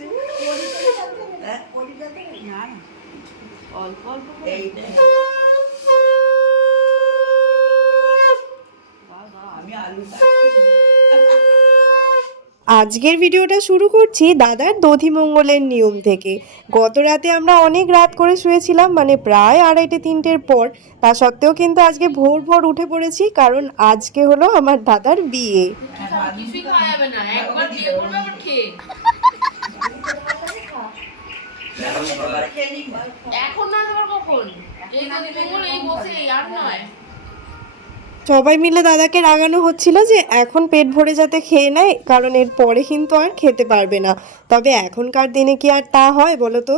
করছে। অল্প অল্প আমি আলু আজকের ভিডিওটা শুরু করছি দাদার দধিমঙ্গলের নিয়ম থেকে। গত রাতে আমরা অনেক রাত করে শুয়েছিলাম, মানে প্রায় 2:30-3টের পর। তা সত্ত্বেও কিন্তু আজকে ভোর ভোর উঠে পড়েছি, কারণ আজকে হলো আমার দাদার বিয়ে। কিছুই খাওয়া যাবে না, একবার বিয়ে করবে আবার খেয়ে। এখন না তোমার কখন? এই দধিমঙ্গল এই বসে আর নয়। সবাই মিলে দাদাকে রাগানো হচ্ছিল যে এখন পেট ভরে যাতে খেয়ে নেয়, কারণ এর পরে কিন্তু আর খেতে পারবে না। তবে এখনকার দিনে কি আর তা হয় বলো তো?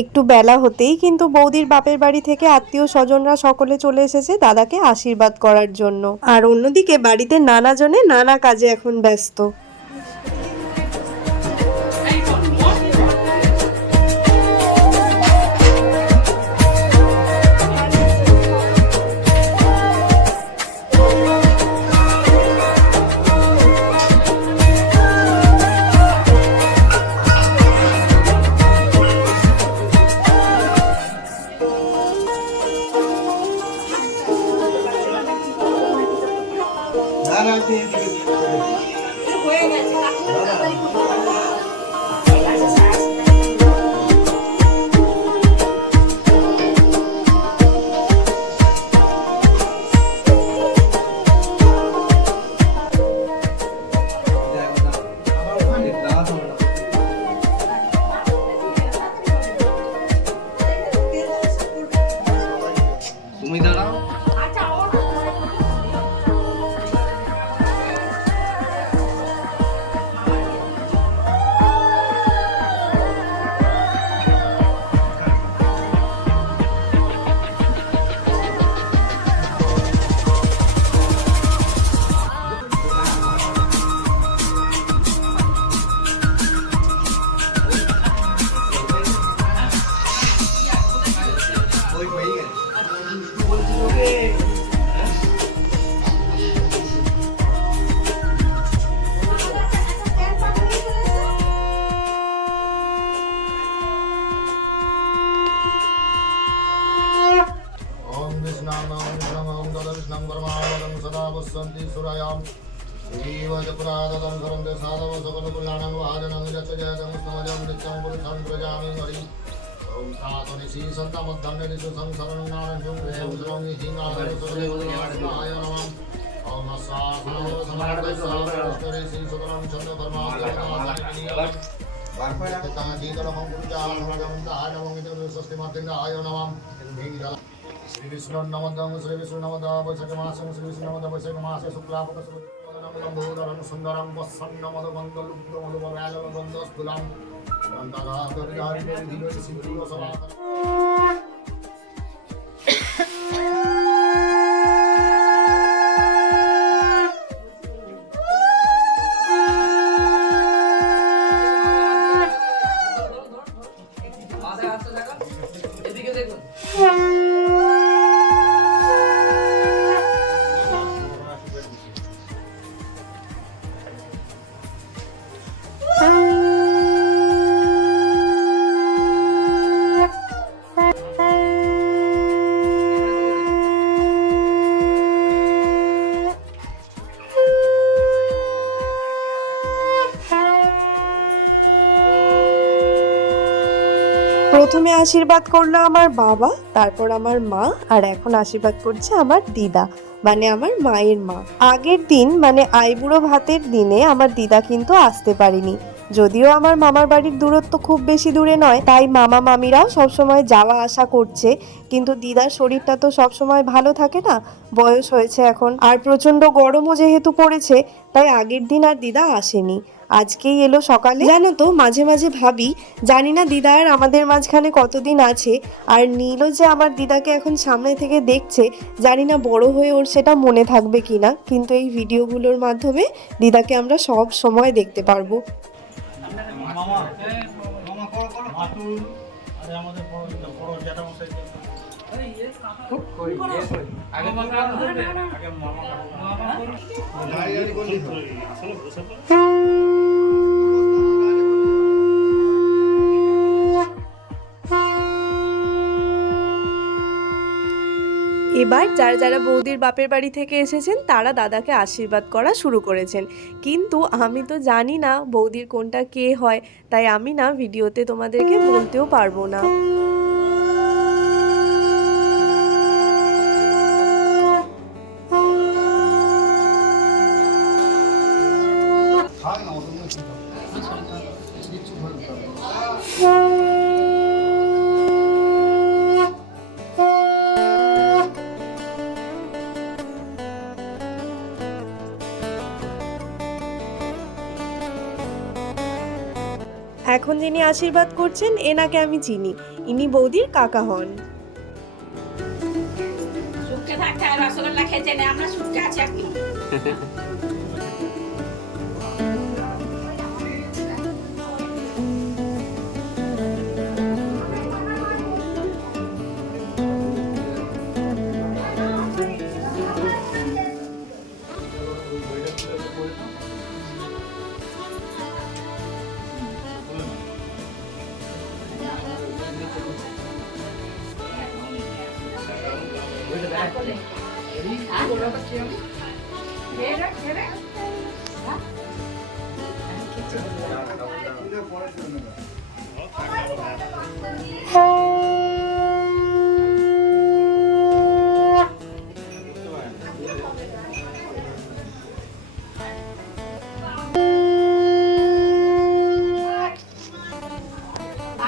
একটু বেলা হতেই কিন্তু বৌদির বাপের বাড়ি থেকে আত্মীয় স্বজনরা সকলে চলে এসেছে দাদাকে আশীর্বাদ করার জন্য। আর অন্যদিকে বাড়িতে নানা জনে নানা কাজে এখন ব্যস্ত। তুমি দাঁড়াও। श्री विष्णु नमोदं श्री विष्णु नमोदा वैशाखमासं श्री विष्णु नमोदा वैशाखमासे शुक्लापकसुन्दरं सुन्दरं वत्सन्नमदमङ्गलुब्धमधुमरालवन्दस्तुलं প্রথমে আশীর্বাদ করলো আমার বাবা, তারপর আমার মা, আর এখন আশীর্বাদ করছে আমার দিদা, মানে আমার মায়ের মা। আগের দিন মানে আইবুড়ো ভাতের দিনে আমার দিদা কিন্তু আসতে পারেনি। যদিও আমার মামার বাড়ির দূরত্ব খুব বেশি দূরে নয়, তাই মামা মামিরাও সবসময় যাওয়া আসা করছে। কিন্তু দিদার শরীরটা তো সবসময় ভালো থাকে না, বয়স হয়েছে এখন, আর প্রচণ্ড গরমও যেহেতু পড়েছে, তাই আগের দিন আর দিদা আসেনি। আজকেই এলো সকালে। জানো তো, মাঝে মাঝে ভাবি, জানি না দিদা আর আমাদের মাঝখানে কতদিন আছে। আর নীলও যে আমার দিদাকে এখন সামনে থেকে দেখছে, জানি না বড় হয়ে ওর সেটা মনে থাকবে কিনা, কিন্তু এই ভিডিওগুলোর মাধ্যমে দিদাকে আমরা সব সময় দেখতে পারবো। এবার যারা যারা বৌদির বাপের বাড়ি থেকে এসেছেন তারা দাদাকে আশীর্বাদ করা শুরু করেছেন, কিন্তু আমি তো জানি না বৌদির কোনটা কে হয়, তাই আমি না ভিডিওতে তোমাদেরকে বলতেও পারবো না। এখন যিনি আশীর্বাদ করছেন এনাকে আমি চিনি, ইনি বৌদির কাকা হন। সুখে থাকতে হয়, রসগোল্লা খেতে নেই, আমরা সুখে আছি এখন।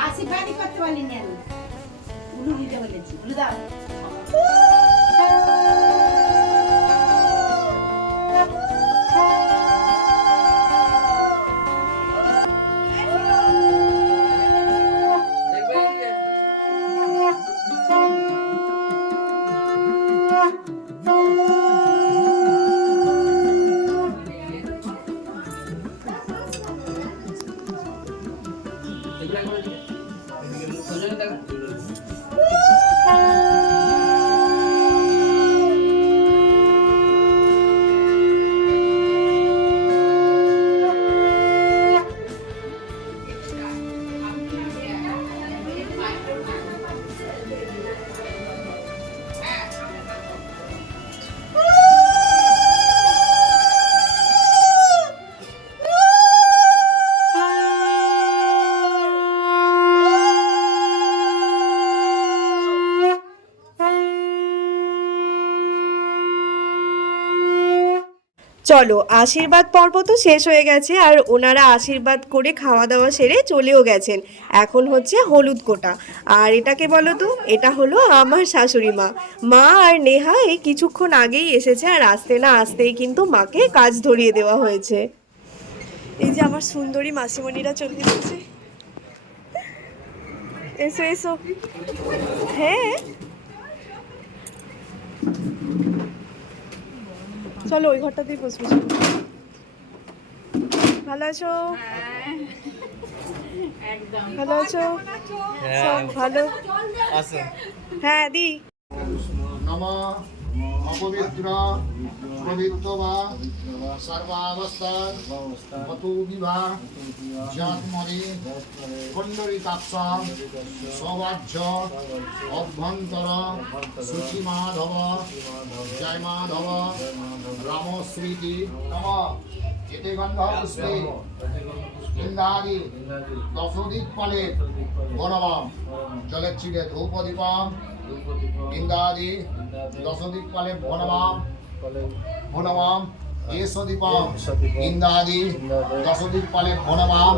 আশীর্বাদই করতে পারিনি আমি, উলু দিতে বলেছি, উলু দাও। চলো, আশীর্বাদ পর্ব তো শেষ হয়ে গেছে আর ওনারা আশীর্বাদ করে খাওয়া দাওয়া সেরে চলেও গেছেন। এখন হচ্ছে হলুদ কোটা, আর এটাকে বলো তো, এটা হলো আমার শাশুড়ি মা। মা আর নেহা এই কিছুক্ষণ আগেই এসেছে, আর আসতে না আসতেই কিন্তু মাকে কাজ ধরিয়ে দেওয়া হয়েছে। এই যে আমার সুন্দরী মাসিমণিরা চলে এসেছে, এসো এসো। হ্যাঁ চলো ওই ঘরটাতেই বসবো। ভালো আছো? ভালো আছো? সব ভালো? হ্যাঁ দি। নম অপবিত্র পবিত্র বা সর্বাবস্থা বতু বিবাহ জাতমরি কুণ্ডলিকাক্ষ সৌবাহ্য অভ্যন্তর সূচি মাধব জয় মাধব রামস্মৃতি নম এতে গন্ধ পুষ্পে ইন্দ্রাদি দশদিক ফলে বনবম জলের চিড়ে ধূপ দীপম ইন্দ্রাদি দশদিক ফলে বনবম বনবম এসদীপম ইন্দ্রাদি দশদিক ফলে বনবম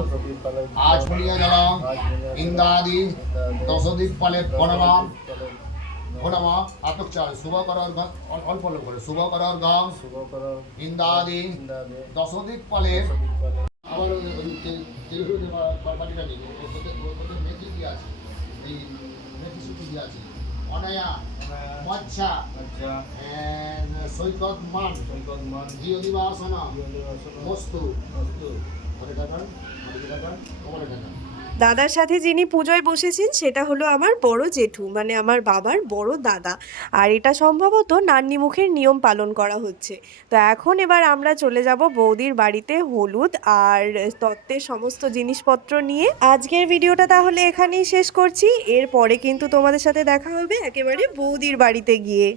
আচমনীয় জলম ইন্দ্রাদি দশদিক ফলে বনবম বনবম আতক চাল শুভ করার অল্প অল্প করে শুভ করার গাম ইন্দ্রাদি দশদিক ফলে আবার তরকারিটা নিই, মেথি দিয়ে আছে, এই মেথি শুকি দিয়ে আছে, অনায়া মচ্ছা সৈকত মান জিও দিবাসনা বস্তু করে টাকার কমলে টাকা। দাদার সাথে যিনি পুজোয় বসেছেন সেটা হলো আমার বড় জেঠু, মানে আমার বাবার বড় দাদা, আর এটা সম্ভবত নান্নিমুখের নিয়ম পালন করা হচ্ছে। তো এখন এবার আমরা চলে যাব বৌদির বাড়িতে হলুদ আর তত্ত্বের সমস্ত জিনিসপত্র নিয়ে। আজকের ভিডিওটা তাহলে এখানেই শেষ করছি, এরপরে কিন্তু তোমাদের সাথে দেখা হবে একেবারে বৌদির বাড়িতে গিয়ে।